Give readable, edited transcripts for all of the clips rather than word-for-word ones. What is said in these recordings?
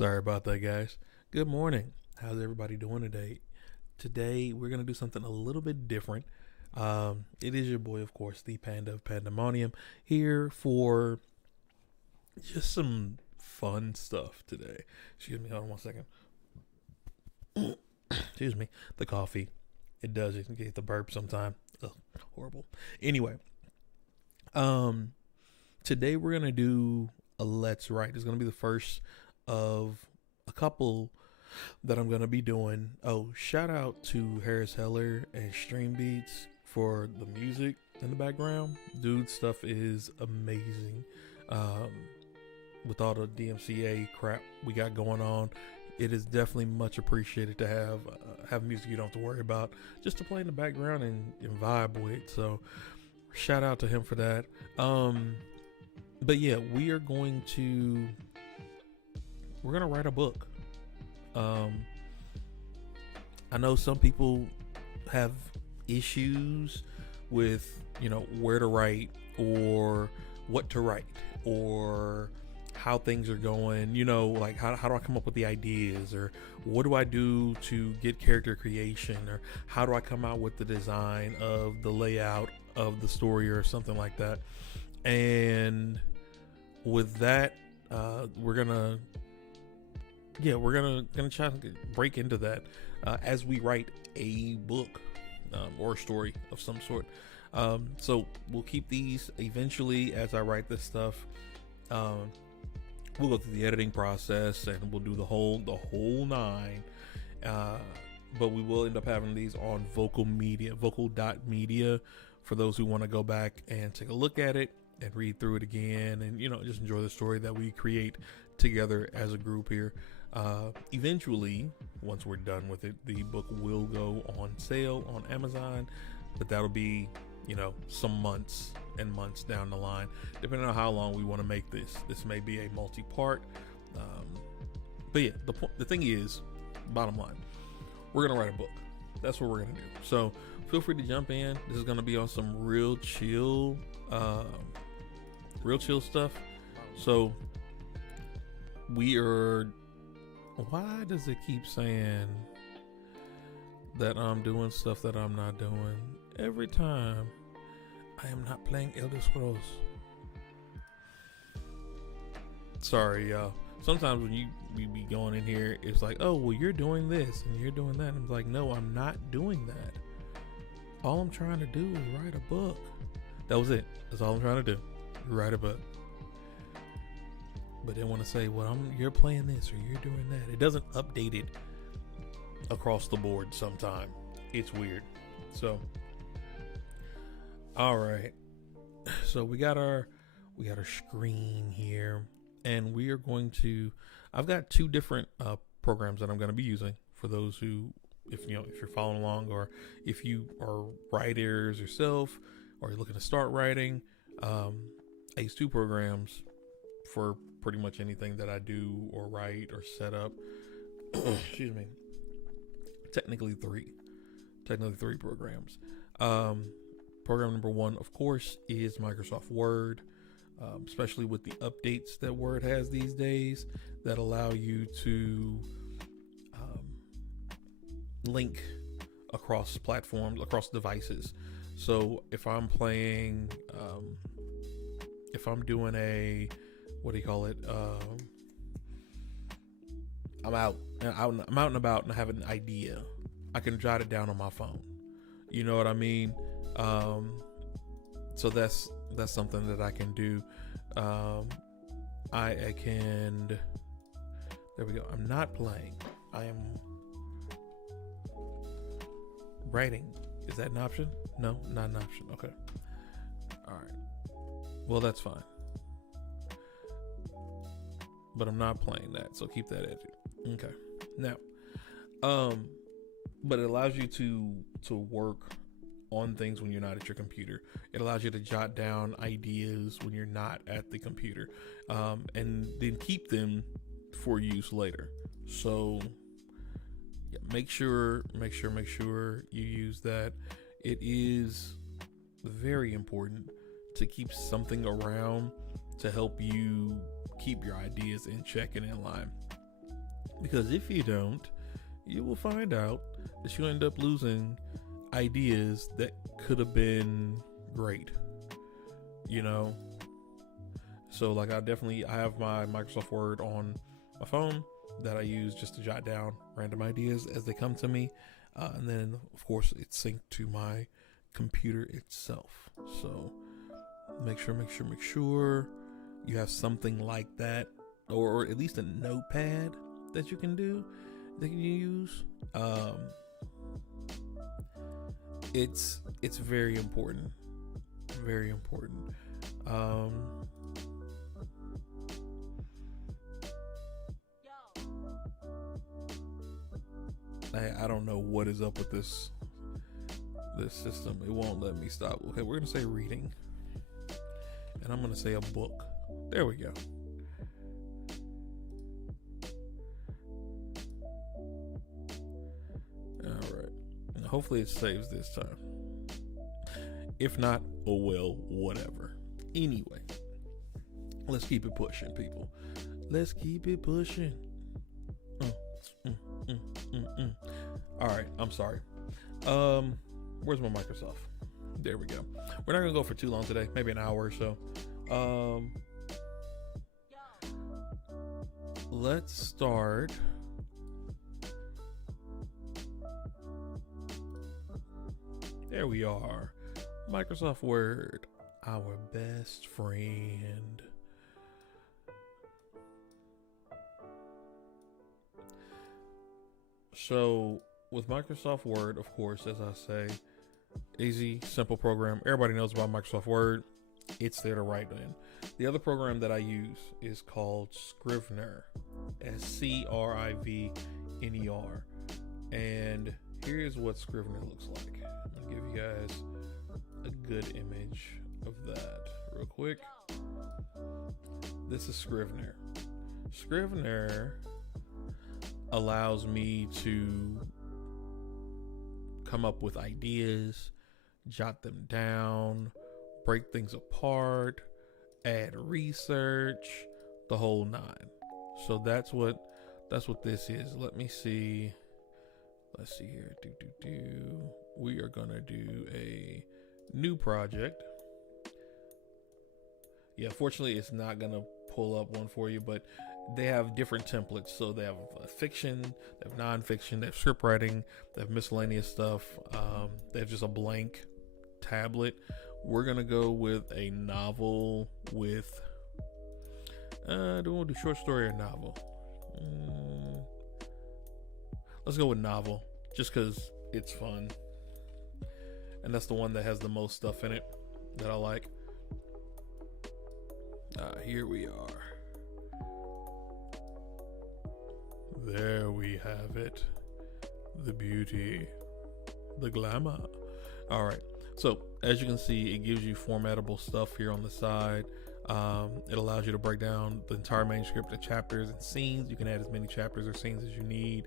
Sorry about that, guys. Good morning. How's everybody doing today? Today, we're going to do something a little bit different. It is your boy, of course, the Panda of Pandemonium, here for just some fun stuff today. Excuse me, hold on one second. Excuse me, the coffee. It does, it can get the burp sometime. Ugh, horrible. Anyway, um, today we're going to do a Let's Write. It's going to be the first of a couple that I'm gonna be doing. Oh, shout out to Harris Heller and Stream Beats for the music in the background. Dude, stuff is amazing. Um, with all the DMCA crap we got going on, it is definitely much appreciated to have music you don't have to worry about, just to play in the background and vibe with. So, shout out to him for that. But yeah, we're gonna write a book. Um, I know some people have issues with, where to write or what to write or how things are going, like how do I come up with the ideas, or what do I do to get character creation, or how do I come out with the design of the layout of the story or something like that. And with that, we're gonna try to break into that as we write a book or a story of some sort. So we'll keep these eventually as I write this stuff. We'll go through the editing process and we'll do the whole nine. But we will end up having these on vocal.media for those who want to go back and take a look at it and read through it again and just enjoy the story that we create together as a group here. Eventually, once we're done with it, the book will go on sale on Amazon, but that'll be some months and months down the line, depending on how long we want to make this may be a multi-part, but yeah, the thing is, bottom line, we're gonna write a book. That's what we're gonna do. So feel free to jump in. This is gonna be on some real chill stuff. So why does it keep saying that I'm doing stuff that I'm not doing every time? I am not playing Elder Scrolls. Sorry, y'all. Sometimes when we be going in here, it's like, oh, well, you're doing this and you're doing that. And I'm like, no, I'm not doing that. All I'm trying to do is write a book. That was it. That's all I'm trying to do. Write a book. But they want to say, well, you're playing this or you're doing that. It doesn't update it across the board sometime. It's weird. So, all right. So we got our screen here, and we are going to. I've got two different programs that I'm going to be using for those who, if you're following along, or if you are writers yourself, or you're looking to start writing. I use two programs for pretty much anything that I do or write or set up. Excuse me. Technically three programs. Program number one, of course, is Microsoft Word, especially with the updates that Word has these days that allow you to link across platforms, across devices. So if I'm playing, if I'm doing what do you call it? I'm out and about and I have an idea. I can jot it down on my phone. You know what I mean? So that's something that I can do. I can. There we go. I'm not playing. I am writing. Is that an option? No, not an option. Okay. All right. Well, that's fine. But I'm not playing that, so keep that edit. Okay. Now, but it allows you to work on things when you're not at your computer. It allows you to jot down ideas when you're not at the computer, and then keep them for use later. So yeah, make sure you use that. It is very important to keep something around to help you keep your ideas in check and in line. Because if you don't, you will find out that you end up losing ideas that could have been great. You know? So like I have my Microsoft Word on my phone that I use just to jot down random ideas as they come to me. And then of course it's synced to my computer itself. So make sure you have something like that, or at least a notepad that you can use. It's very important. Very important. I don't know what is up with this system. It won't let me stop. Okay, we're gonna say reading, and I'm gonna say a book. There we go. All right. Hopefully it saves this time. If not, oh well, whatever. Anyway, let's keep it pushing, people. Let's keep it pushing. All right, I'm sorry. Where's my Microsoft? There we go. We're not gonna go for too long today, maybe an hour or so. Let's start. There we are. Microsoft Word, our best friend. So with Microsoft Word, of course, as I say, easy, simple program. Everybody knows about Microsoft Word. It's there to write in. The other program that I use is called Scrivener, Scrivener. And here's what Scrivener looks like. I'm gonna give you guys a good image of that real quick. This is Scrivener. Scrivener allows me to come up with ideas, jot them down, break things apart, add research, the whole nine. So that's what this is. Let me see. Let's see here. We are gonna do a new project. Yeah, fortunately it's not gonna pull up one for you, but they have different templates. So they have fiction, they have nonfiction, they have script writing, they have miscellaneous stuff. They have just a blank tablet. We're gonna go with a novel with do we want to do short story or novel? Let's go with novel, just because it's fun. And that's the one that has the most stuff in it that I like. Here we are. There we have it. The beauty. The glamour. All right. So as you can see, it gives you formatable stuff here on the side. It allows you to break down the entire manuscript to chapters and scenes. You can add as many chapters or scenes as you need.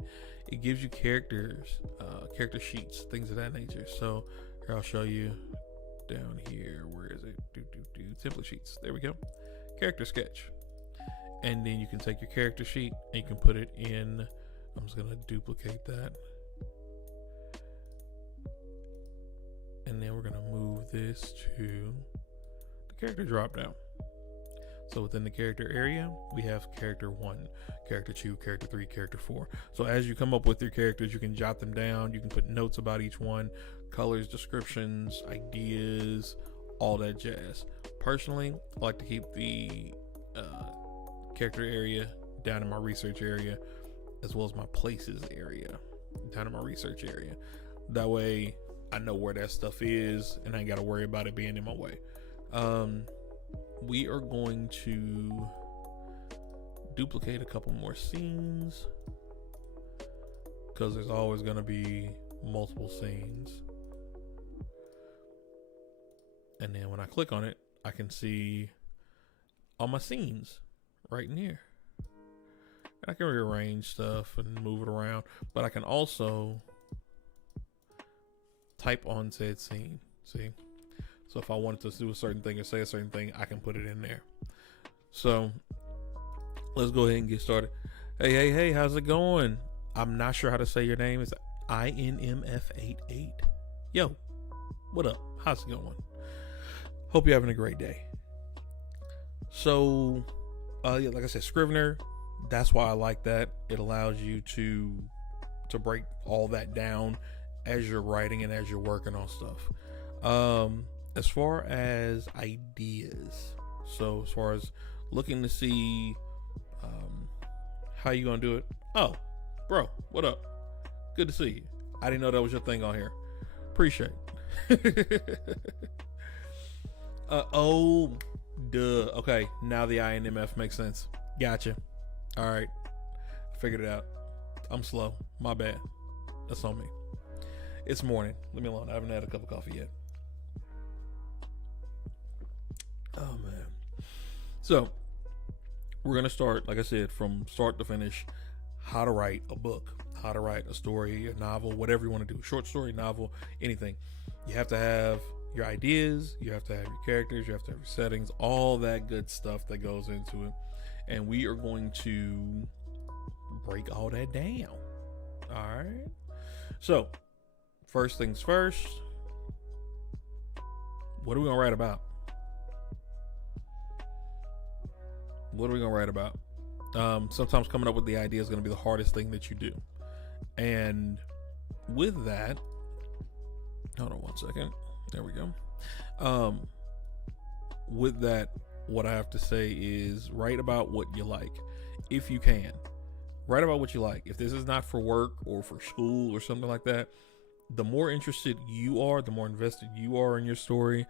It gives you characters, character sheets, things of that nature. So here, I'll show you down here. Where is it? Template sheets. There we go. Character sketch. And then you can take your character sheet and you can put it in. I'm just going to duplicate that. And then we're going to move this to the character drop down. So within the character area, we have character 1, character 2, character 3, character 4. So as you come up with your characters, you can jot them down. You can put notes about each one, colors, descriptions, ideas, all that jazz. Personally, I like to keep the character area down in my research area, as well as my places area down in my research area. That way I know where that stuff is and I ain't got to worry about it being in my way. We are going to duplicate a couple more scenes because there's always going to be multiple scenes. And then when I click on it, I can see all my scenes right in here. And I can rearrange stuff and move it around, but I can also type on said scene. See? So if I wanted to do a certain thing or say a certain thing, I can put it in there. So let's go ahead and get started. Hey, how's it going? I'm not sure how to say your name. It's INMF88. Yo, what up? How's it going? Hope you're having a great day. So, yeah, like I said, Scrivener, that's why I like that. It allows you to break all that down as you're writing and as you're working on stuff. As far as ideas, so as far as looking to see how you gonna do it. Oh, bro, what up? Good to see you. I didn't know that was your thing on here. Appreciate it. Oh, duh. Okay, now the INMF makes sense. Gotcha. All right, figured it out. I'm slow. My bad. That's on me. It's morning. Leave me alone. I haven't had a cup of coffee yet. Oh man. So we're gonna start, like I said, from start to finish. How to write a book, how to write a story, a novel, whatever you want to do. Short story, novel, anything. You have to have your ideas. You have to have your characters. You have to have your settings. All that good stuff that goes into it. And we are going to break all that down. All right. So, first things first. What are we gonna write about? What are we gonna write about? Sometimes coming up with the idea is gonna be the hardest thing that you do. And with that, hold on one second. There we go. With that, what I have to say is write about what you like, if you can. Write about what you like. If this is not for work or for school or something like that, the more interested you are, the more invested you are in your story,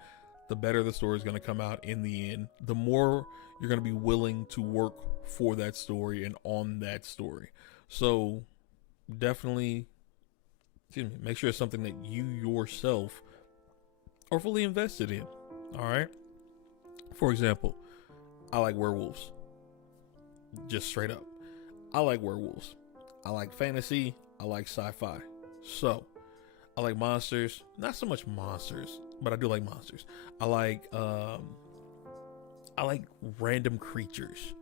the better the story is going to come out in the end. The more you're going to be willing to work for that story and on that story. So definitely, make sure it's something that you yourself are fully invested in. All right. For example, I like werewolves. Just straight up. I like werewolves. I like fantasy. I like sci-fi. So, I like monsters. Not so much monsters, but I do like monsters. I like random creatures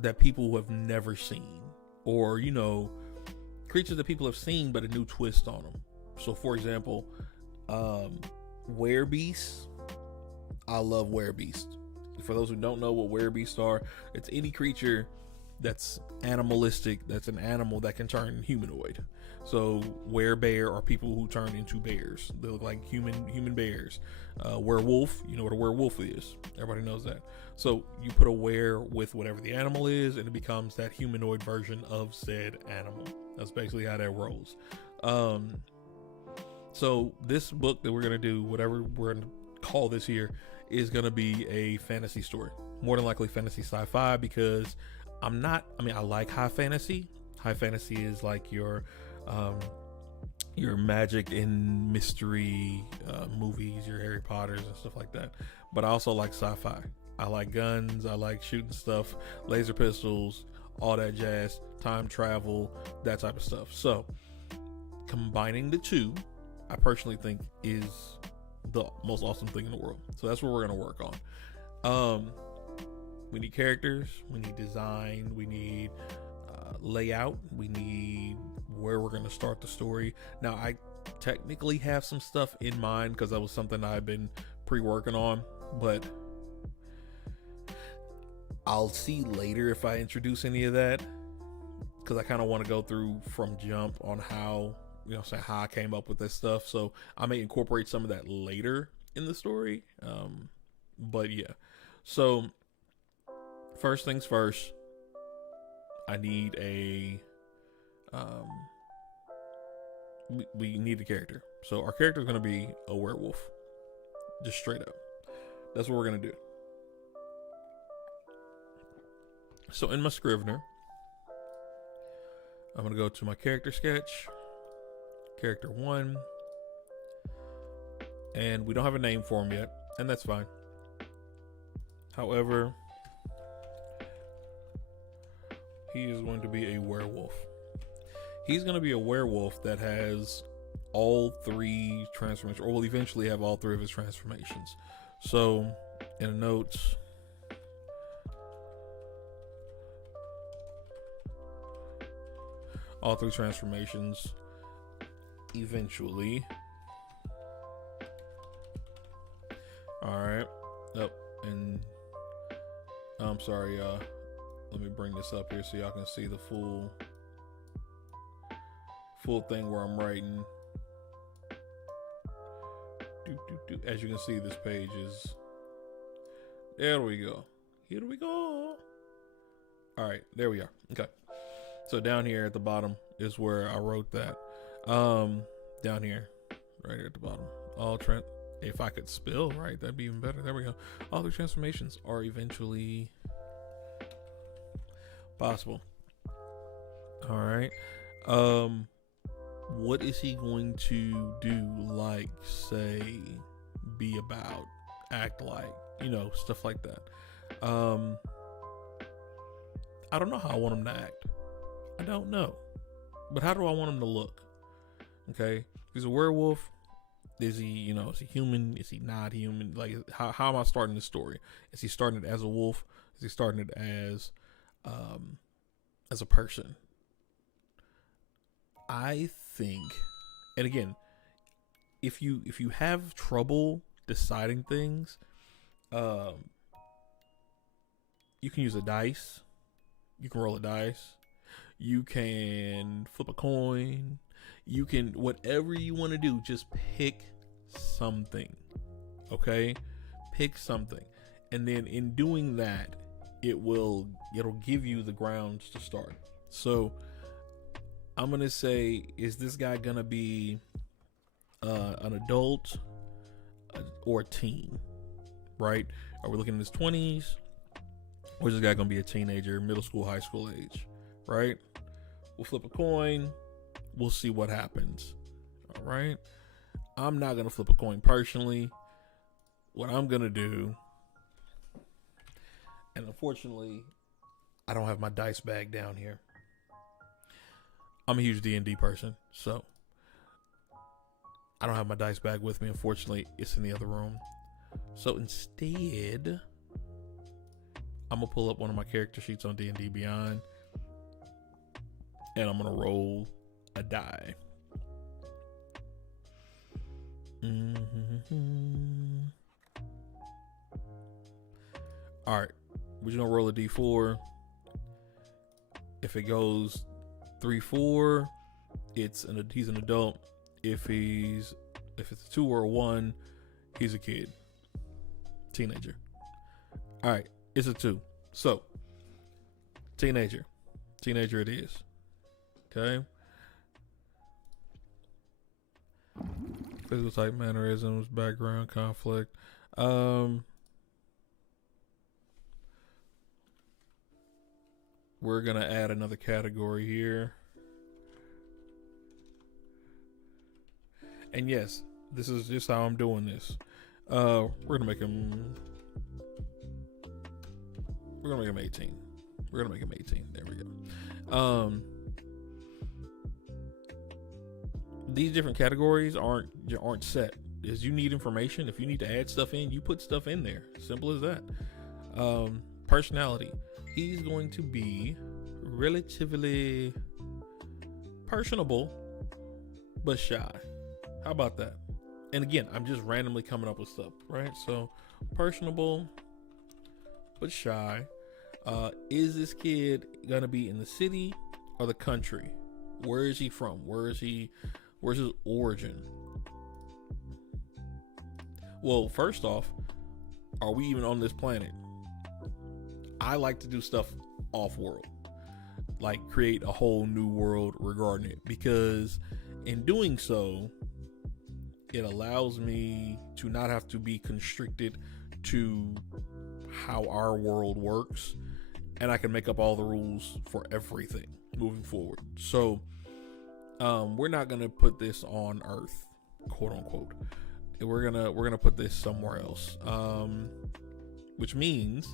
that people have never seen, or creatures that people have seen but a new twist on them. So, for example, werebeasts. I love werebeasts. For those who don't know what werebeasts are, it's any creature that's animalistic, that's an animal that can turn humanoid. So werebear are people who turn into bears. They look like human bears. Werewolf, you know what a werewolf is. Everybody knows that. So you put a were with whatever the animal is, and it becomes that humanoid version of said animal. That's basically how that rolls. So this book that we're gonna do, whatever we're gonna call this here, is gonna be a fantasy story. More than likely fantasy sci-fi, because I like high fantasy. High fantasy is like your magic and mystery movies, your Harry Potters and stuff like that. But I also like sci-fi. I like guns. I like shooting stuff, laser pistols, all that jazz, time travel, that type of stuff. So combining the two, I personally think is the most awesome thing in the world. So that's what we're going to work on. We need characters, we need design, we need layout, we need where we're going to start the story. Now, I technically have some stuff in mind because that was something I've been pre-working on, but I'll see later if I introduce any of that, because I kind of want to go through from jump on how I came up with this stuff. So I may incorporate some of that later in the story. But yeah, so first things first, I need we need a character. So our character is going to be a werewolf, just straight up. That's what we're going to do. So in my Scrivener, I'm going to go to my character sketch, character 1, and we don't have a name for him yet, and that's fine. However, he is going to be a werewolf. He's going to be a werewolf that has all 3 transformations, or will eventually have all 3 of his transformations. So, in the notes, all three transformations eventually. Alright. Oh, and I'm sorry, y'all. Let me bring this up here so y'all can see the full thing where I'm writing. As you can see, this page is... There we go. Here we go. Alright, there we are. Okay. So down here at the bottom is where I wrote that. Down here. Right here at the bottom. If I could spell right, that'd be even better. There we go. All the transformations are eventually possible. Alright. What is he going to do? Like, say, be about, act like, stuff like that. I don't know how I want him to act. I don't know. But how do I want him to look? Okay. He's a werewolf. Is he, is he human? Is he not human? Like, how am I starting this story? Is he starting it as a wolf? Is he starting it as a person? I think, and again, if you have trouble deciding things, you can use a dice. You can roll a dice. You can flip a coin. You can, whatever you want to do, just pick something. Okay? Pick something. And then in doing that, it'll give you the grounds to start. So I'm going to say, is this guy going to be an adult or a teen? Right? Are we looking in his 20s? Or is this guy going to be a teenager, middle school, high school age? Right? We'll flip a coin. We'll see what happens. All right. I'm not going to flip a coin personally. What I'm going to do, and unfortunately, I don't have my dice bag down here. I'm a huge D&D person, so I don't have my dice bag with me. Unfortunately, it's in the other room. So instead, I'm going to pull up one of my character sheets on D&D Beyond, and I'm going to roll a die. All right, we're just gonna roll a d4. If it goes 3-4, he's an adult. If it's a 2 or a 1, he's a kid, teenager. All right, it's a 2, so teenager it is. Okay. Physical type, mannerisms, background, conflict. We're gonna add another category here. And yes, this is just how I'm doing this. We're gonna make him 18. We're gonna make him 18. There we go. These different categories aren't set. As you need information, if you need to add stuff in, you put stuff in there. Simple as that. Personality. He's going to be relatively personable, but shy. How about that? And again, I'm just randomly coming up with stuff, right? So, personable, but shy. Is this kid gonna be in the city or the country? Where is he from? Where's his origin? Well, first off, are we even on this planet? I like to do stuff off-world, like create a whole new world regarding it, because in doing so, it allows me to not have to be constricted to how our world works, and I can make up all the rules for everything moving forward. So we're not gonna put this on Earth, quote unquote. We're gonna put this somewhere else, which means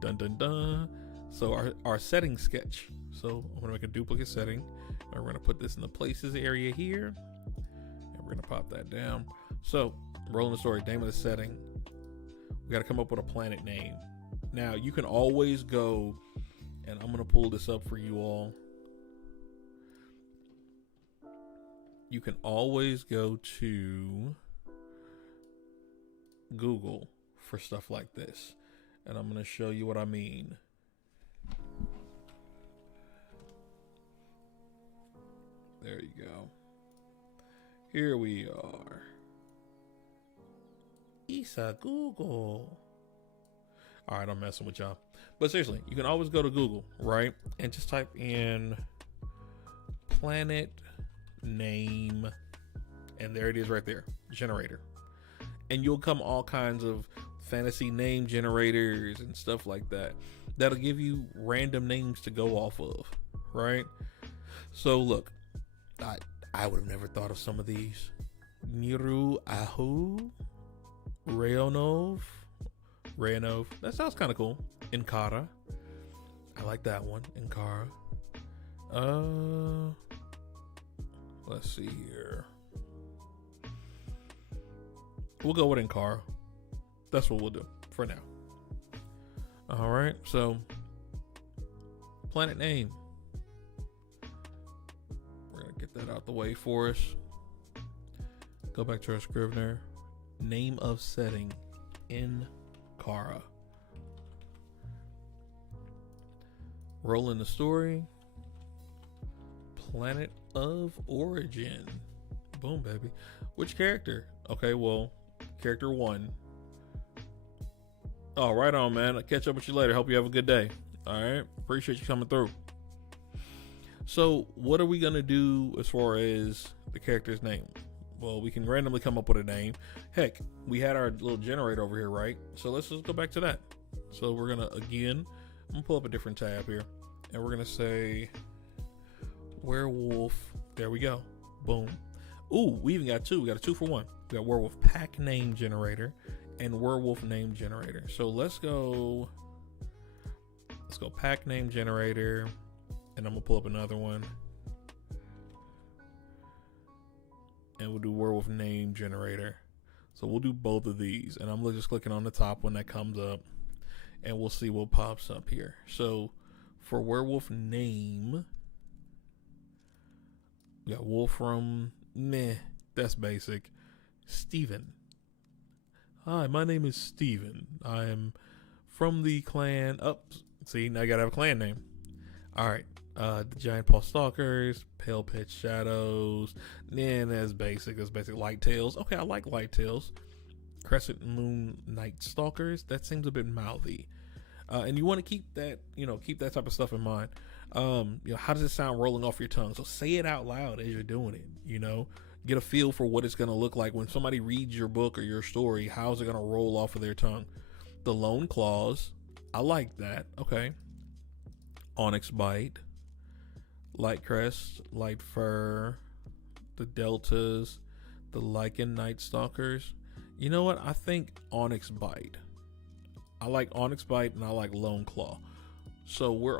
dun dun dun. So our setting sketch. So I'm gonna make a duplicate setting, and we're gonna put this in the places area here, and we're gonna pop that down. So rolling the story, name of the setting. We gotta come up with a planet name. Now you can always go, and I'm gonna pull this up for you all. you can always go to Google for stuff like this. And I'm going to show you what I mean. There you go. Here we are. Isa Google. All right, I'm messing with y'all. But seriously, you can always go to Google, right? And just type in planet name. And there it is right there. Generator. And you'll come all kinds of fantasy name generators and stuff like that. That'll give you random names to go off of, right? So look, I would have never thought of some of these. Niru Ahu, Reonov. That sounds kind of cool. Inkara. I like that one. Inkara. Let's see here. We'll go with Inkara. That's what we'll do for now. All right. So, planet name. We're going to get that out the way for us. Go back to our Scrivener. Name of setting. Inkara. Roll in the story. Planet of origin. Boom, baby. Which character? Okay, well, character 1. Oh, right on, man. I'll catch up with you later. Hope you have a good day. All right. Appreciate you coming through. So, what are we going to do as far as the character's name? Well, we can randomly come up with a name. Heck, we had our little generator over here, right? So, let's just go back to that. So, we're going to, again, I'm going to pull up a different tab here. And we're going to say werewolf. There we go. Boom. Ooh, we even got 2. We got a 2 for 1. We got werewolf pack name generator and werewolf name generator. So let's go pack name generator, and I'm gonna pull up another one, and we'll do werewolf name generator. So we'll do both of these, and I'm just clicking on the top one that comes up, and we'll see what pops up here. So for werewolf name, we got Wolfram. Meh, that's basic. Steven. Hi, my name is Steven. I'm from the clan. Oh, see, now I gotta have a clan name. All right. The Giant Paw Stalkers, Pale Pitch Shadows. Man, that's basic. That's basic. Light Tails. Okay, I like Light Tails. Crescent Moon Night Stalkers. That seems a bit mouthy. And you want to keep that, keep that type of stuff in mind. How does it sound rolling off your tongue? So say it out loud as you're doing it, get a feel for what it's going to look like when somebody reads your book or your story. How's it going to roll off of their tongue? The Lone Claws. I like that. Okay. Onyx Bite. Light Crest. Light Fur. The Deltas. The Lycan Night Stalkers. You know what? I think Onyx Bite. I like Onyx Bite and I like Lone Claw. So we're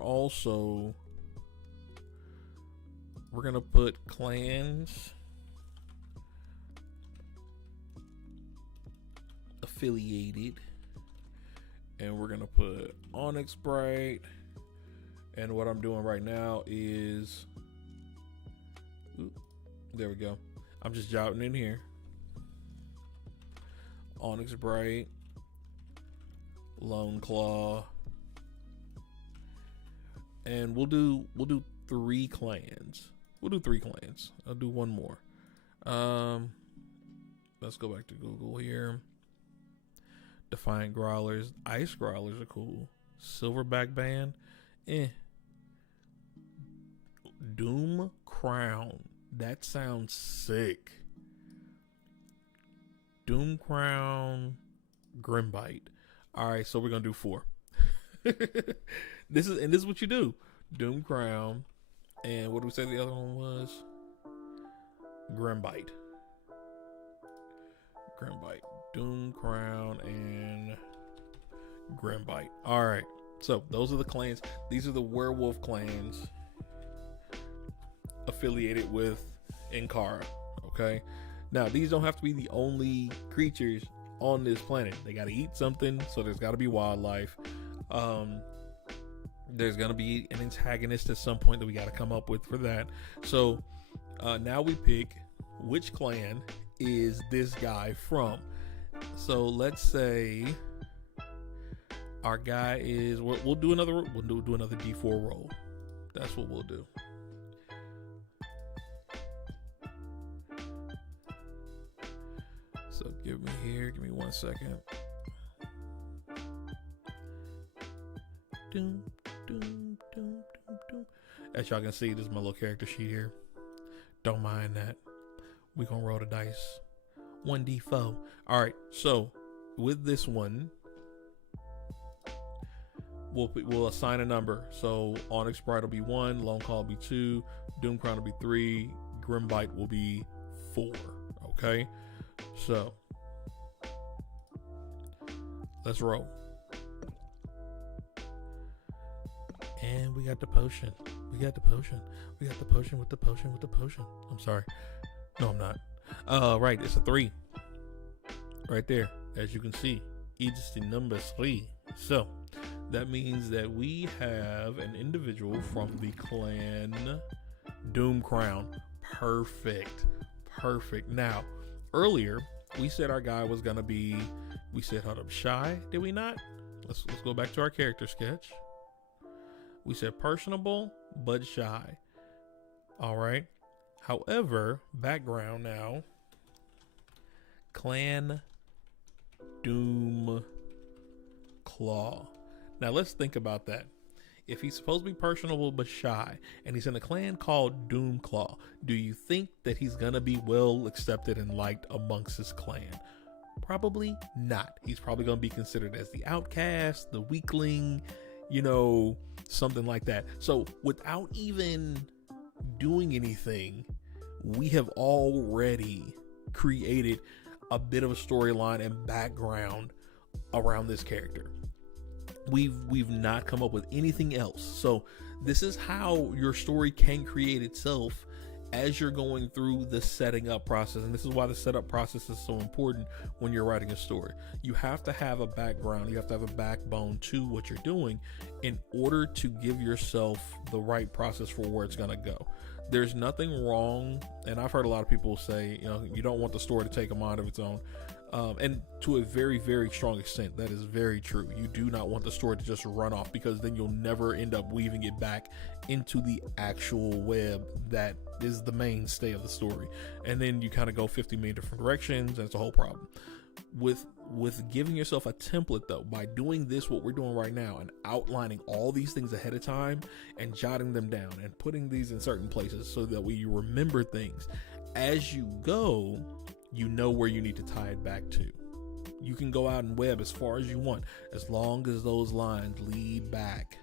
going to put clans affiliated, and we're going to put Onyx Bright. And what I'm doing right now is, there we go. I'm just jotting in here. Onyx Bright, Lone Claw, and we'll do 3 clans. We'll do 3 clans. I'll do one more. Let's go back to Google here. Defiant Growlers. Ice Growlers are cool. Silverback Band. Doom Crown. That sounds sick. Doom Crown. Grimbite. Alright, so we're gonna do 4. This is what you do. Doom Crown. And what did we say the other one was? Grimbite. Doom Crown and Grimbite. Alright. So those are the clans. These are the werewolf clans affiliated with Inkara. Okay. Now these don't have to be the only creatures on this planet. They gotta eat something, so there's gotta be wildlife. There's gonna be an antagonist at some point that we gotta come up with for that. So now we pick which clan is this guy from. So let's say our guy is. We'll do another D4 roll. That's what we'll do. So give me 1 second. Doom, doom, doom, doom, doom. As y'all can see, this is my little character sheet here. Don't mind that. We gonna roll the dice. 1d4. All right. So with this one, we'll assign a number. So Onyx Bride will be 1, Lone Call will be 2, Doom Crown will be 3, Grimbite will be 4. Okay. So let's roll. And we got the potion. We got the potion with the potion. I'm sorry. No, I'm not. Right. It's a 3. Right there. As you can see, it's the number 3. So that means that we have an individual from the clan Doom Crown. Perfect. Now, earlier we said our guy was gonna be. We said, hold up, shy. Did we not? Let's go back to our character sketch. We said personable but shy. All right. However, background now. Clan Doom Claw. Now let's think about that. If he's supposed to be personable but shy, and he's in a clan called Doom Claw, do you think that he's gonna be well accepted and liked amongst his clan? Probably not. He's probably gonna be considered as the outcast, the weakling, something like that. So without even doing anything, we have already created a bit of a storyline and background around this character. We've not come up with anything else. So this is how your story can create itself as you're going through the setting up process. And this is why the setup process is so important when you're writing a story. You have to have a background, you have to have a backbone to what you're doing in order to give yourself the right process for where it's going to go. There's nothing wrong, and I've heard a lot of people say, you don't want the story to take a mind of its own. And to a very, very strong extent, that is very true. You do not want the story to just run off, because then you'll never end up weaving it back into the actual web that is the mainstay of the story. And then you kind of go 50 million different directions, and it's a whole problem. With giving yourself a template, though, by doing this, what we're doing right now, and outlining all these things ahead of time and jotting them down and putting these in certain places so that when you remember things as you go, you know where you need to tie it back to. You can go out and web as far as you want, as long as those lines lead back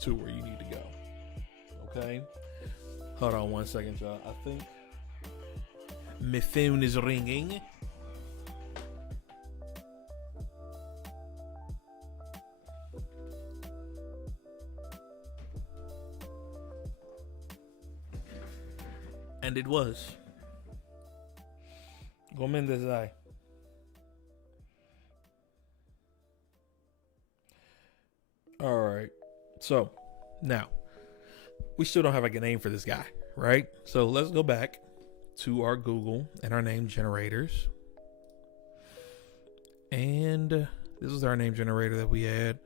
to where you need to go. Okay? Hold on 1 second, y'all. I think my phone is ringing. And it was. Gómez eye. All right. So now we still don't have like a name for this guy, right? So let's go back to our Google and our name generators. And this is our name generator that we had.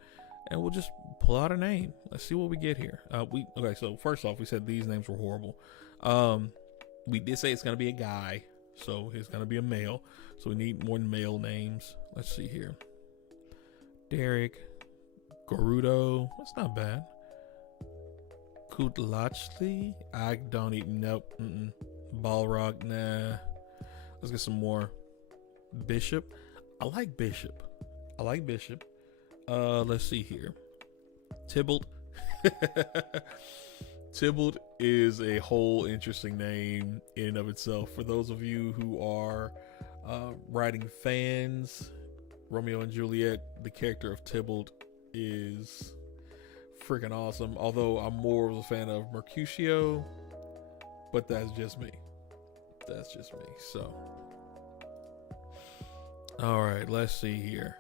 And we'll just pull out a name. Let's see what we get here. Okay, so first off, we said these names were horrible. We did say it's going to be a guy. So it's going to be a male. So we need more male names. Let's see here. Derek. Garudo. That's not bad. Kutlachli. I don't even know. Balrog. Nah. Let's get some more. Bishop. I like Bishop. Let's see here. Tybalt. Tybalt is a whole interesting name in and of itself. For those of you who are writing fans, Romeo and Juliet, the character of Tybalt is freaking awesome. Although I'm more of a fan of Mercutio, but that's just me. So, all right, let's see here.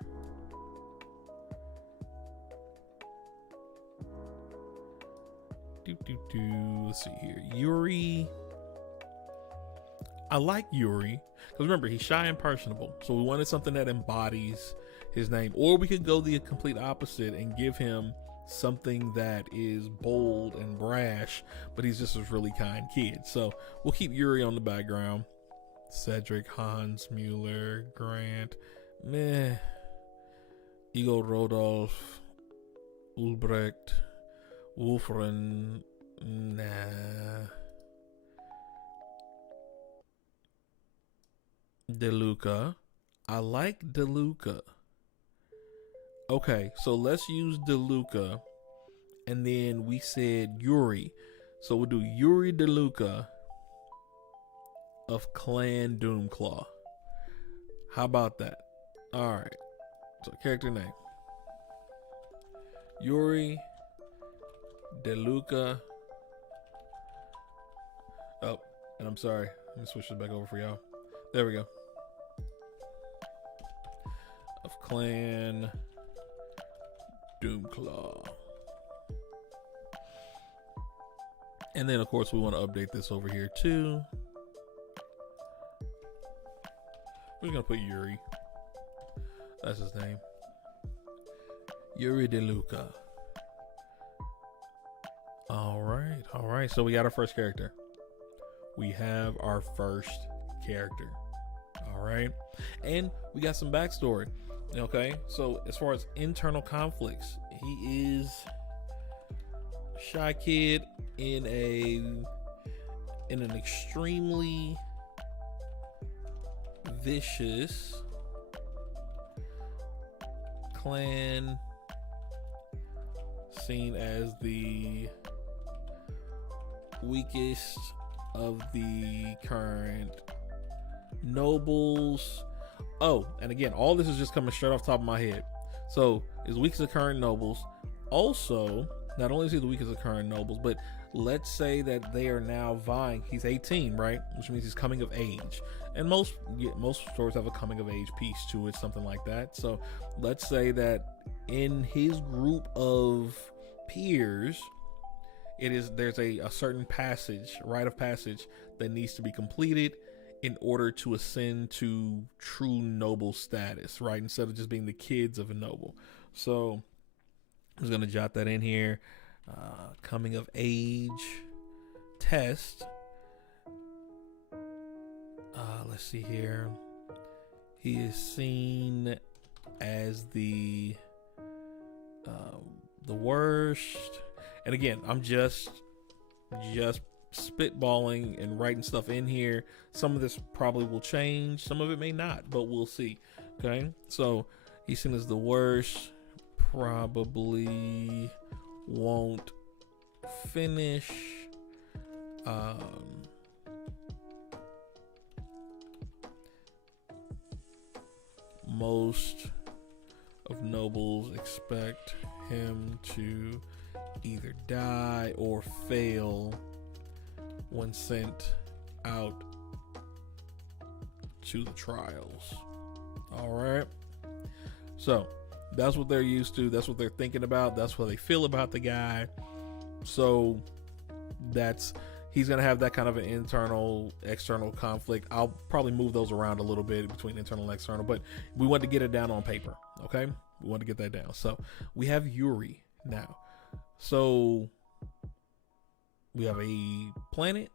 Let's see here. Yuri. I like Yuri because remember he's shy and personable, so we wanted something that embodies his name. Or we could go the complete opposite and give him something that is bold and brash, but he's just a really kind kid. So we'll keep Yuri on the background. Cedric, Hans, Mueller, Grant, meh. Igor, Rodolph, Ulbrecht, Wolfren, nah. DeLuca. I like DeLuca. Okay, so let's use DeLuca. And then we said Yuri. So we'll do Yuri DeLuca of Clan Doomclaw. How about that? Alright. So character name. Yuri DeLuca. Oh, and I'm sorry. Let me switch this back over for y'all. There we go. Of Clan Doomclaw. And then of course we want to update this over here too. We're gonna put Yuri. That's his name. Yuri DeLuca. All right. So we got our first character. We have our first character. All right. And we got some backstory. Okay. So as far as internal conflicts, he is a shy kid in an extremely vicious clan seen as the weakest of the current nobles. Oh, and again, all this is just coming straight off the top of my head. So, is weak as the current nobles. Also, not only is he the weakest of the current nobles, but let's say that they are now vying. He's 18, right? Which means he's coming of age. And most stories have a coming of age piece to it, something like that. So let's say that in his group of peers, there's a certain rite of passage that needs to be completed in order to ascend to true noble status, right? Instead of just being the kids of a noble. So I'm just gonna jot that in here. Coming of age test. Let's see here. He is seen as the worst. And again, I'm just spitballing and writing stuff in here. Some of this probably will change. Some of it may not, but we'll see. Okay, so he's seen as the worst. Probably won't finish. Most of nobles expect him to either die or fail when sent out to the trials. All right. So that's what they're used to. That's what they're thinking about. That's what they feel about the guy. So he's going to have that kind of an internal, external conflict. I'll probably move those around a little bit between internal and external, but we want to get it down on paper. Okay. We want to get that down. So we have Yuri now. So we have a planet.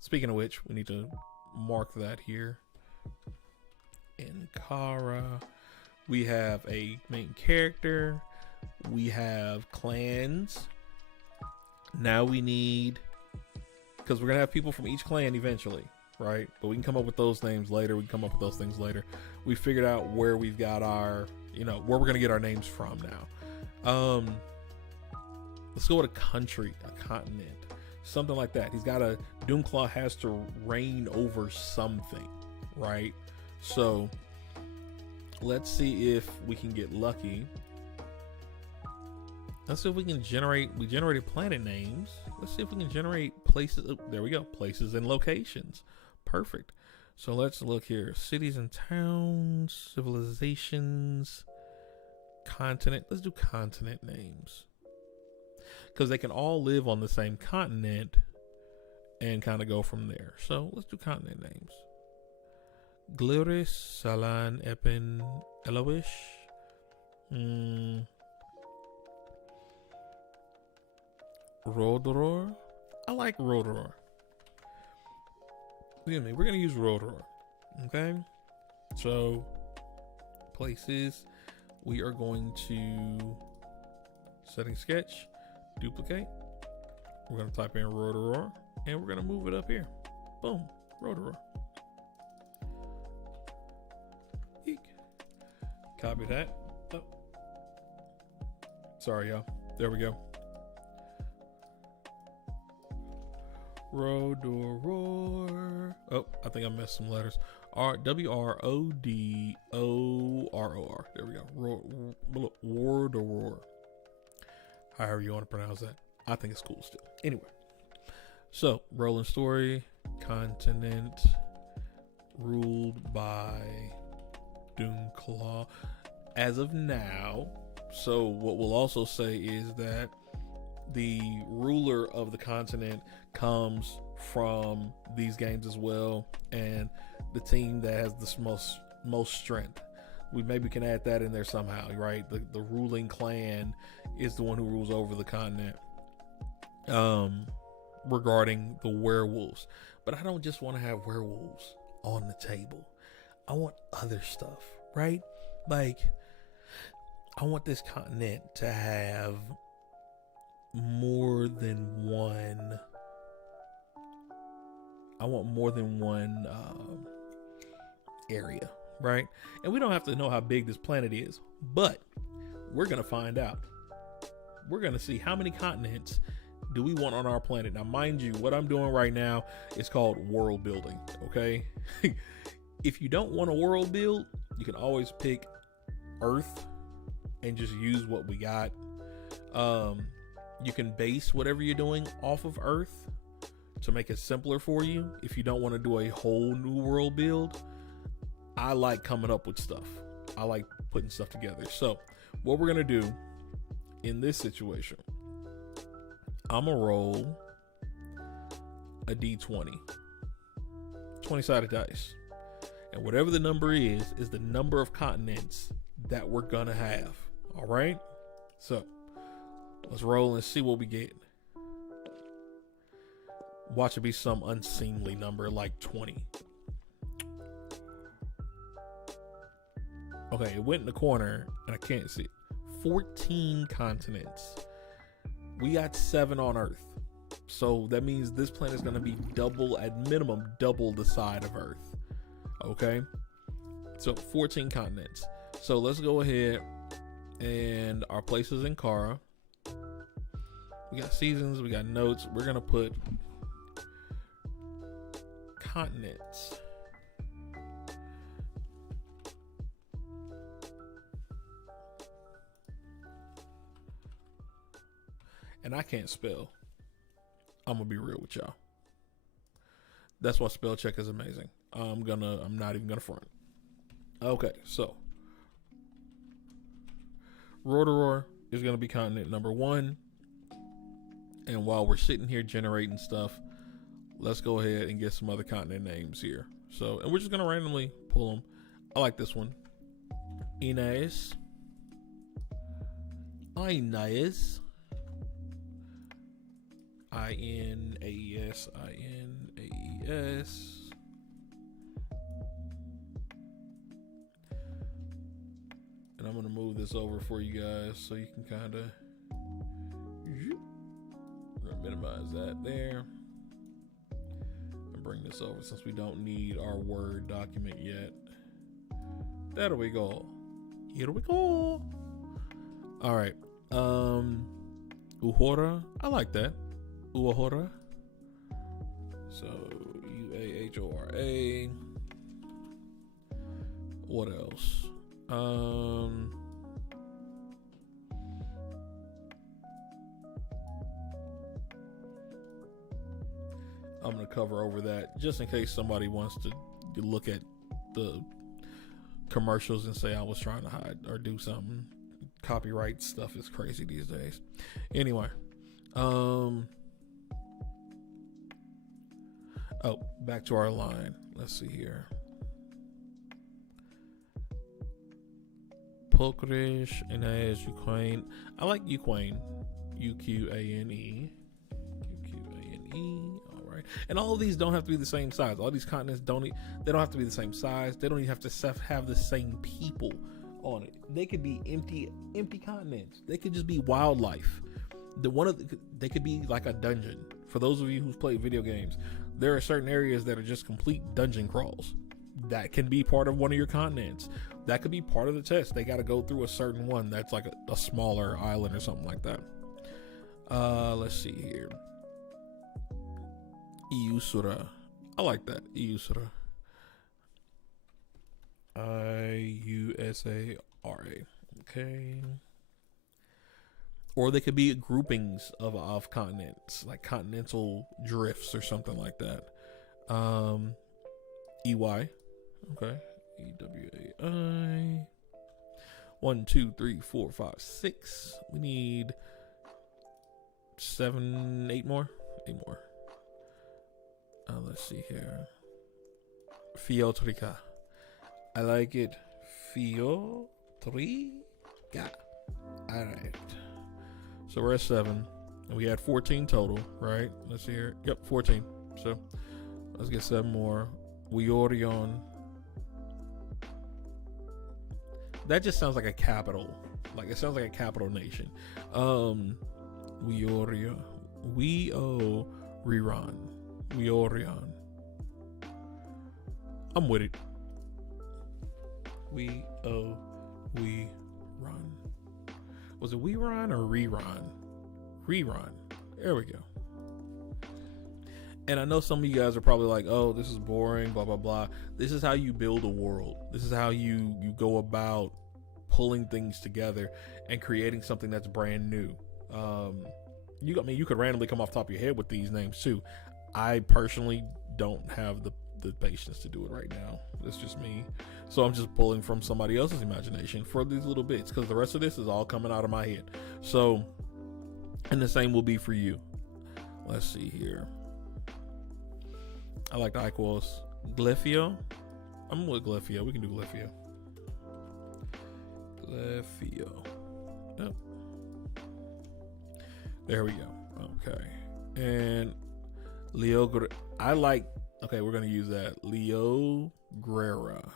Speaking of which, we need to mark that here. In Kara, we have a main character. We have clans. Now we need, because we're going to have people from each clan eventually, right? But we can come up with those names later. We can come up with those things later. We figured out where we've got our, where we're going to get our names from now. Let's go with a country, a continent, something like that. Doomclaw has to reign over something, right? So let's see if we can get lucky. Let's see if we can we generated planet names. Let's see if we can generate places. Oh, there we go. Places and locations. Perfect. So let's look here. Cities and towns, civilizations, continent. Let's do continent names. Because they can all live on the same continent and kind of go from there. So let's do continent names. Gliris, Salan, Epin, Eloish. Rodoror. I like Rodoror. Excuse me. We're going to use Rodoror. Okay. So, places. We are going to setting sketch, duplicate. We're going to type in Rodoror, and we're going to move it up here. Boom. Rodoror. Eek. Copy that. Oh. Sorry, y'all. There we go. Rodoror. Oh, I think I missed some letters. Wrodoror. There we go. Rodoror. However you want to pronounce that. I think it's cool still. Anyway. So, rolling story. Continent. Ruled by Doonclaw. As of now. So, what we'll also say is that the ruler of the continent comes from these games as well, and the team that has the most strength. We maybe can add that in there somehow, right? The ruling clan is the one who rules over the continent. Regarding the werewolves, but I don't just want to have werewolves on the table. I want other stuff, right? Like, I want this continent to have more than one. I want more than one area, right? And we don't have to know how big this planet is, but we're gonna find out. We're gonna see how many continents do we want on our planet. Now, mind you, what I'm doing right now is called world building. Okay. If you don't want a world build, you can always pick Earth and just use what we got. You can base whatever you're doing off of Earth to make it simpler for you. If you don't want to do a whole new world build, I like coming up with stuff. I like putting stuff together. So what we're going to do in this situation, I'm going to roll a D20, 20-sided dice. And whatever the number is the number of continents that we're going to have. All right. So let's roll and see what we get. Watch it be some unseemly number like 20. Okay, it went in the corner and I can't see it. 14 continents. We got 7 on Earth. So that means this planet is going to be double, at minimum, double the size of Earth. Okay? So 14 continents. So let's go ahead, and our places in Kara. We got seasons, we got notes. We're going to put continents. And I can't spell. I'm gonna be real with y'all. That's why spell check is amazing. I'm not even gonna front. Okay, so Rodoror is gonna be continent number 1. And while we're sitting here generating stuff, let's go ahead and get some other continent names here. So, and we're just gonna randomly pull them. I like this one. Inaeus. Inaeus. Inaeus. Inaeus. And I'm going to move this over for you guys so you can kind of minimize that there. And bring this over since we don't need our Word document yet. There we go. Here we go. All right. Uhora. I like that. Uhora. So Uahora. What else? I'm gonna cover over that just in case somebody wants to look at the commercials and say I was trying to hide or do something. Copyright stuff is crazy these days. Anyway, Oh, back to our line. Let's see here. Pokrish, Inez, Ukraine. I like Ukraine. Uqane. Uqane. All right. And all of these don't have to be the same size. All these continents they don't have to be the same size. They don't even have to have the same people on it. They could be empty continents. They could just be wildlife. They could be like a dungeon. For those of you who've played video games, there are certain areas that are just complete dungeon crawls. That can be part of one of your continents. That could be part of the test. They got to go through a certain one that's like a smaller island or something like that. Let's see here. Iusura. I like that. Iusura. Iusara. Okay. Or they could be groupings of continents, like continental drifts or something like that. EY. Okay. EWAI. 1, 2, 3, 4, 5, 6. We need 7, 8 more. 8 more. Let's see here. Fiotrica. I like it. Fiotrica. Alright. So we're at 7. And we had 14 total, right? Let's see here. Yep, 14. So let's get 7 more. Wiorion. That just sounds like a capital. Like it sounds like a capital nation. Wioria. Wiorion. I'm with it. We run. Was it we run or rerun? Rerun. There we go. And I know some of you guys are probably like, oh, this is boring, blah, blah, blah. This is how you build a world. This is how you go about pulling things together and creating something that's brand new. You could randomly come off the top of your head with these names too. I personally don't have the patience to do it right now. That's just me. So I'm just pulling from somebody else's imagination for these little bits, because the rest of this is all coming out of my head. So, and the same will be for you. Let's see here. I like the Icos. Glyphio. I'm with Glyphio. We can do Glyphio. Glyphio. Yep. There we go. Okay. And Leo. I like. Okay, we're gonna use that. Leo Guerra.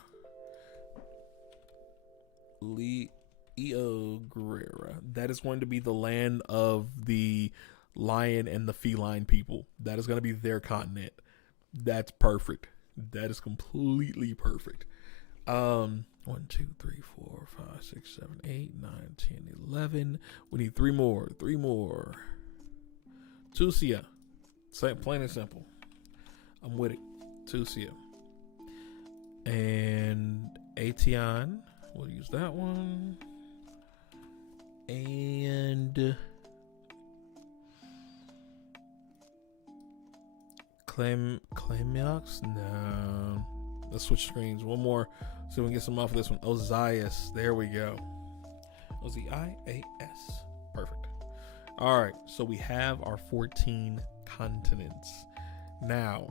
Leo Guerra. That is going to be the land of the lion and the feline people. That is going to be their continent. That's perfect. That is completely perfect. 1, 2, 3, 4, 5, 6, 7, 8, 9, 10, 11. We need 3 more. 3 more. Tusia. Plain and simple. I'm with it. Tusia. And Atian. We'll use that one. And Clamiox? No. Let's switch screens. One more so we can get some off of this one. Ozias. There we go. Ozias. Perfect. All right. So we have our 14 continents. Now,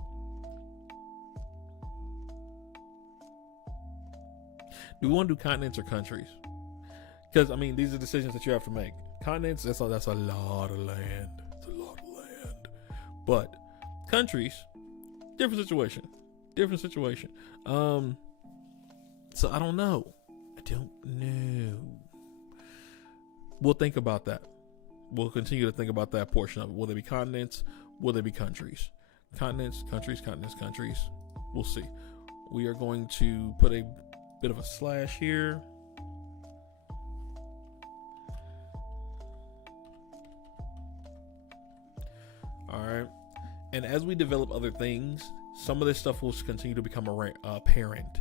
do we want to do continents or countries? Because, I mean, these are decisions that you have to make. Continents, that's a lot of land. It's a lot of land. But countries, different situation. So I don't know. We'll think about that. We'll continue to think about that portion of it. Will they be continents? Will they be countries? Continents, countries. We'll see. We are going to put a bit of a slash here. All right. And as we develop other things, some of this stuff will continue to become apparent.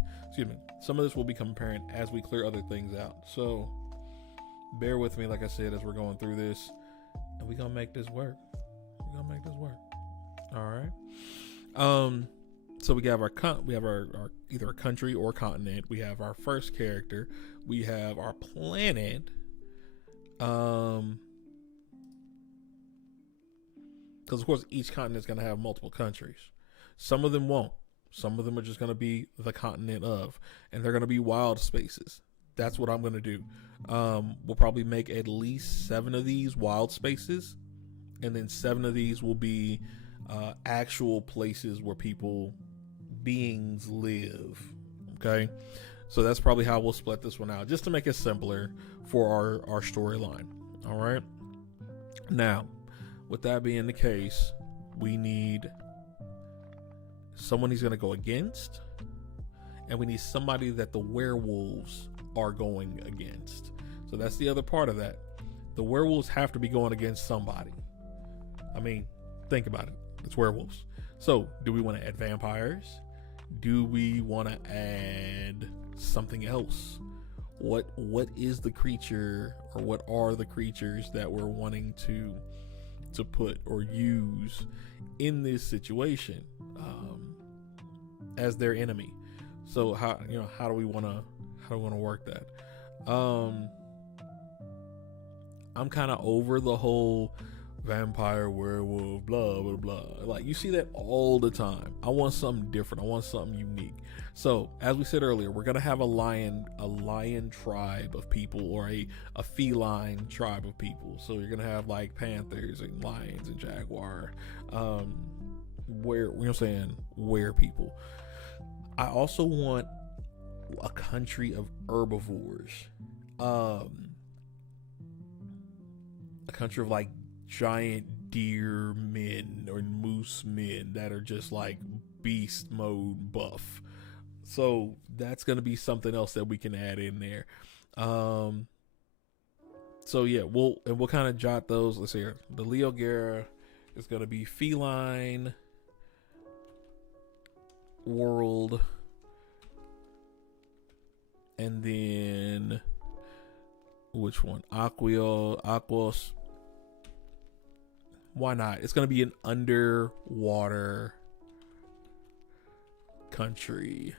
Some of this will become apparent as we clear other things out. So bear with me, like I said, as we're going through this. And we're going to make this work. All right. So we have our either a country or continent. We have our first character. We have our planet. Because of course each continent is going to have multiple countries. Some of them won't. Some of them are just going to be the continent of, and they're going to be wild spaces. That's what I'm going to do. We'll probably make at least 7 of these wild spaces, and then 7 of these will be actual places where beings live. Okay, so that's probably how we'll split this one out, just to make it simpler for our storyline. All right. Now, with that being the case, we need someone he's going to go against, and we need somebody that the werewolves are going against. So that's the other part of that. The werewolves have to be going against somebody. I mean, think about it. It's werewolves. So, do we want to add vampires? Do we want to add something else? What is the creature, or what are the creatures that we're wanting to put or use in this situation as their enemy? So how do we want to work that? I'm kind of over the whole vampire, werewolf, blah blah blah. Like, you see that all the time. I want something different. I want something unique. So, as we said earlier, we're gonna have a lion tribe of people, or a feline tribe of people. So you're gonna have like panthers and lions and jaguar, were people. I also want a country of herbivores, a country of like giant deer men or moose men that are just like beast mode buff. So that's going to be something else that we can add in there. So yeah, we'll kind of jot those. Let's see here. The Leo Guerra is going to be feline world, and then which one? Aquos. Why not? It's going to be an underwater country.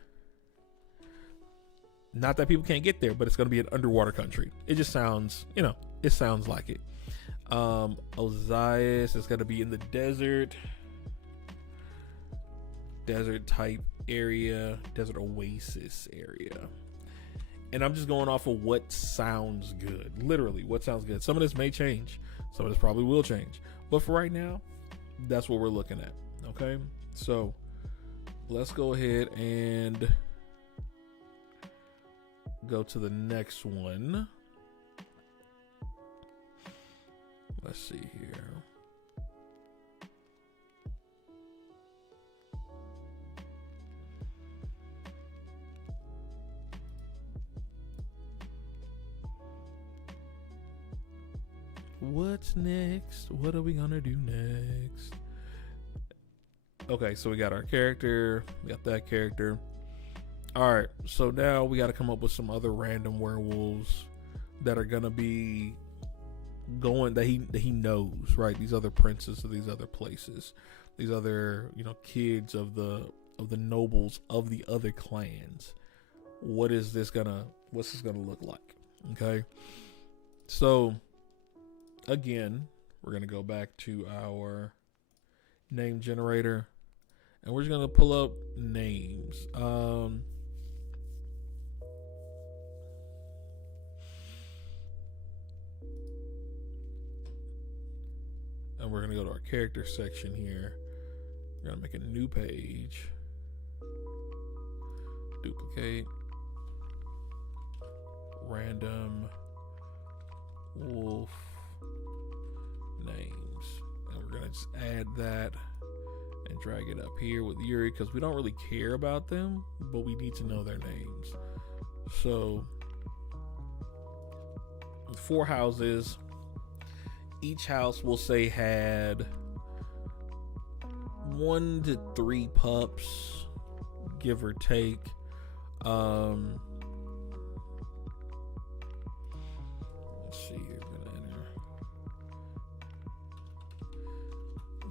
Not that people can't get there, but it's going to be an underwater country. It just sounds, it sounds like it. Ozias is going to be in the desert type area, desert oasis area. And I'm just going off of what sounds good. Literally, what sounds good. Some of this may change. Some of this probably will change. But for right now, that's what we're looking at. Okay? So, let's go ahead and go to the next one. Let's see here. What's next? What are we gonna do next? Okay, so we got our character. We got that character. All right, so now we got to come up with some other random werewolves that are gonna be going that he knows, right? These other princes of these other places, these other kids of the nobles of the other clans. What's this gonna look like? Okay, so again, we're gonna go back to our name generator, and we're just gonna pull up names. And we're gonna go to our character section here. We're gonna make a new page. Duplicate. Random wolf names. And we're gonna just add that and drag it up here with Yuri, because we don't really care about them, but we need to know their names. So 4 houses. Each house, we'll say, had 1 to 3 pups, give or take. Let's see here. I'm gonna enter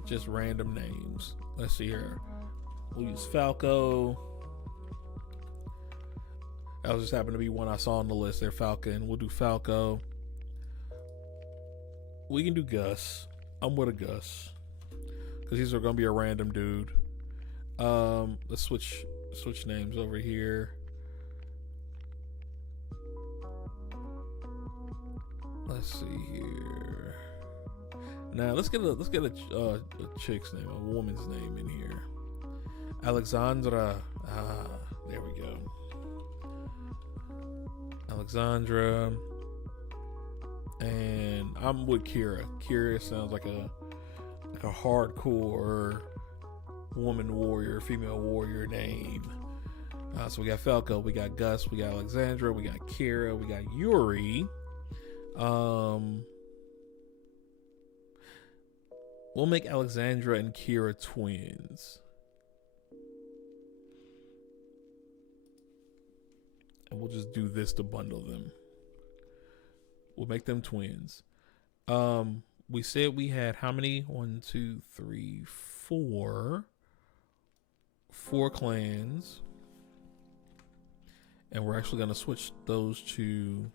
just random names. Let's see here. We'll use Falco. That just happened to be one I saw on the list there, Falcon. We'll do Falco. We can do Gus. I'm with a Gus, because these are going to be a random dude. Let's switch names over here. Let's see here. Now let's get a chick's name, a woman's name in here. Alexandra. There we go. Alexandra. And I'm with Kira. Kira sounds like a hardcore woman warrior, female warrior name. So we got Falco, we got Gus, we got Alexandra, we got Kira, we got Yuri. We'll make Alexandra and Kira twins. And we'll just do this to bundle them. We'll make them twins. We said we had how many? 1, 2, 3, 4. 4 clans. And we're actually going to switch those to...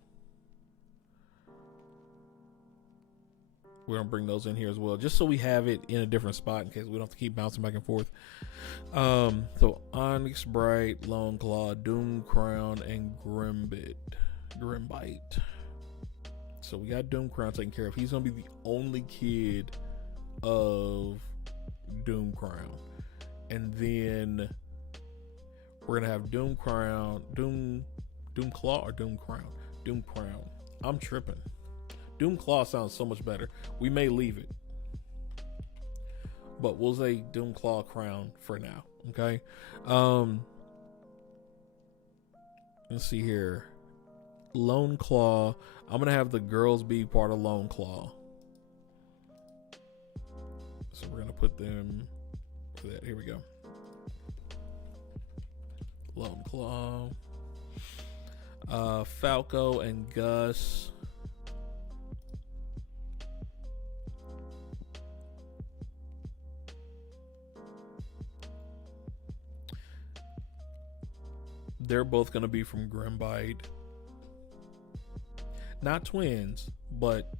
We're going to bring those in here as well, just so we have it in a different spot in case we don't have to keep bouncing back and forth. So Onyx Bright, Lone Claw, Doom Crown, and Grimbite. So we got Doom Crown taken care of. He's going to be the only kid of Doom Crown. And then we're going to have Doom Crown, Doom Claw or Doom Crown? Doom Crown. I'm tripping. Doom Claw sounds so much better. We may leave it, but we'll say Doom Claw Crown for now. Okay. Let's see here. Lone Claw. I'm gonna have the girls be part of Lone Claw. So we're gonna put them for that. Here we go. Lone Claw. Falco and Gus. They're both going to be from Grimbite. Not twins, but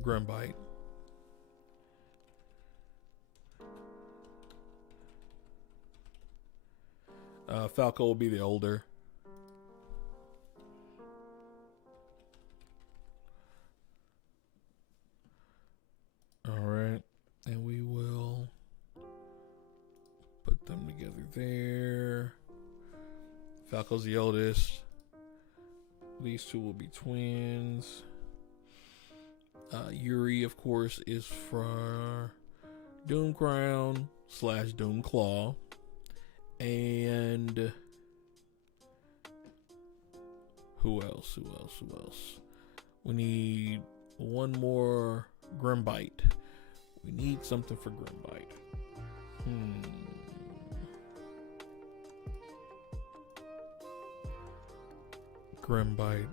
Grimbite. Falco will be the older. All right. And we will put them together there. Falco's the oldest. These two will be twins. Yuri, of course, is for Doom Crown / Doom Claw. And who else? We need one more Grimbite. We need something for Grimbite. Grimbite.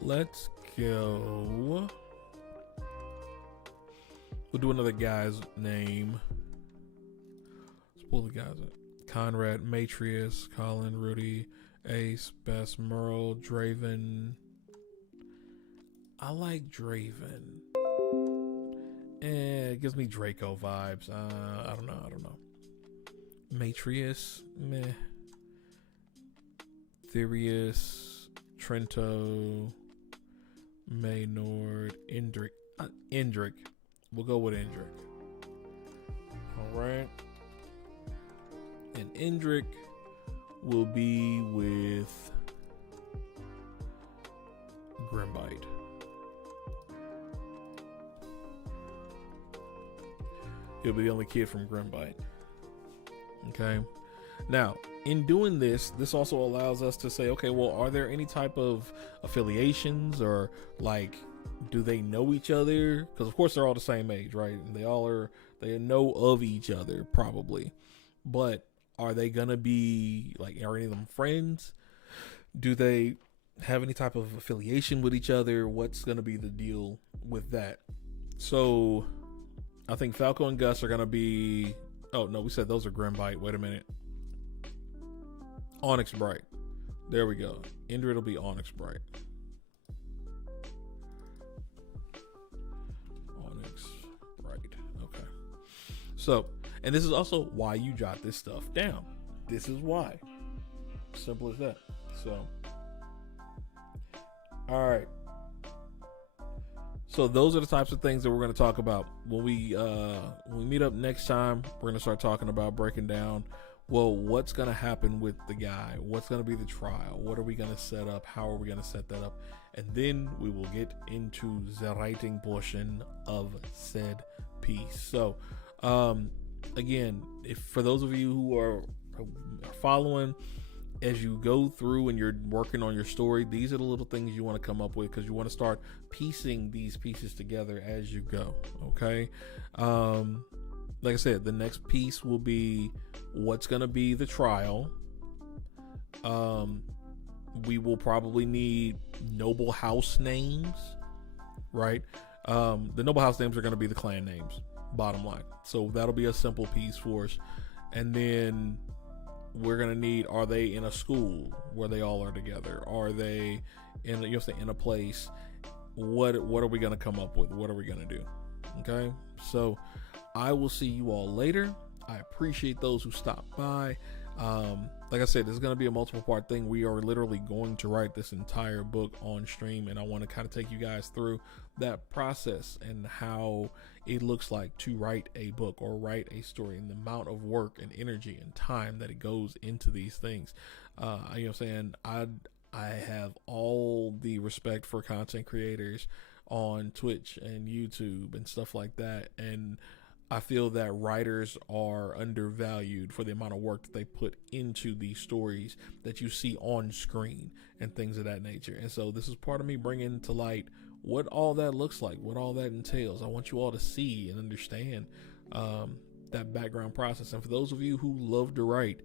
Let's go. We'll do another guy's name. Let's pull the guys up. Conrad, Matrius, Colin, Rudy, Ace, Bess, Merle, Draven. I like Draven. It gives me Draco vibes. I don't know. Matrius, meh. Therius, Trento, Maynard, Indric. We'll go with Indric. All right. And Indric will be with Grimbite. He'll be the only kid from Grimbite. Okay. Now, in doing this also allows us to say, okay, well, are there any type of affiliations or like, do they know each other? Because of course they're all the same age, right? And they know of each other probably, but are they gonna be like, are any of them friends? Do they have any type of affiliation with each other? What's gonna be the deal with that? So I think Falco and Gus are gonna be, oh no, we said those are Grimbite. Wait a minute. Onyx Bright. There we go. Ender it'll be Onyx Bright. Onyx Bright. Okay. So, and this is also why you jot this stuff down. This is why. Simple as that. So, all right. So those are the types of things that we're going to talk about when we meet up next time. We're going to start talking about breaking down, well, what's going to happen with the guy? What's going to be the trial? What are we going to set up? How are we going to set that up? And then we will get into the writing portion of said piece. So, again, if for those of you who are following, as you go through and you're working on your story, these are the little things you want to come up with, because you want to start piecing these pieces together as you go. Okay. Like I said, the next piece will be what's going to be the trial. We will probably need noble house names, right? The noble house names are going to be the clan names, bottom line. So that'll be a simple piece for us. And then we're going to need, are they in a school where they all are together? Are they in, in a place? What are we going to come up with? What are we going to do? Okay. So I will see you all later. I appreciate those who stopped by. Like I said, this is going to be a multiple part thing. We are literally going to write this entire book on stream, and I want to kind of take you guys through that process and how it looks like to write a book or write a story, and the amount of work and energy and time that it goes into these things. I have all the respect for content creators on Twitch and YouTube and stuff like that, and I feel that writers are undervalued for the amount of work that they put into these stories that you see on screen and things of that nature. And so this is part of me bringing to light what all that looks like, what all that entails. I want you all to see and understand that background process. And for those of you who love to write,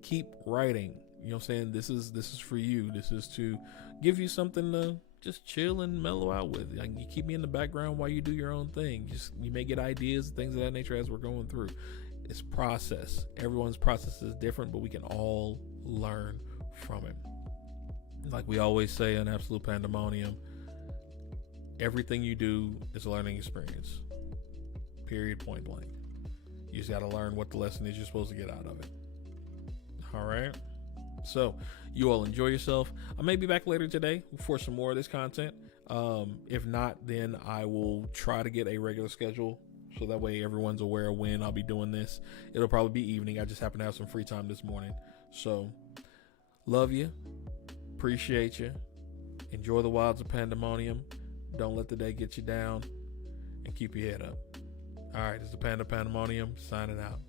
keep writing. You know what I'm saying? This is for you. This is to give you something to just chill and mellow out with. Like, you keep me in the background while you do your own thing. You may get ideas, things of that nature as we're going through. It's process. Everyone's process is different, but we can all learn from it. Like we always say in Absolute Pandemonium, everything you do is a learning experience. Period, point blank. You just got to learn what the lesson is you're supposed to get out of it. All right. So you all enjoy yourself. I may be back later today for some more of this content. If not, then I will try to get a regular schedule so that way everyone's aware of when I'll be doing this. It'll probably be evening. I just happen to have some free time this morning. So love you. Appreciate you. Enjoy the wilds of pandemonium. Don't let the day get you down, and keep your head up. All right, this is the Pandemonium signing out.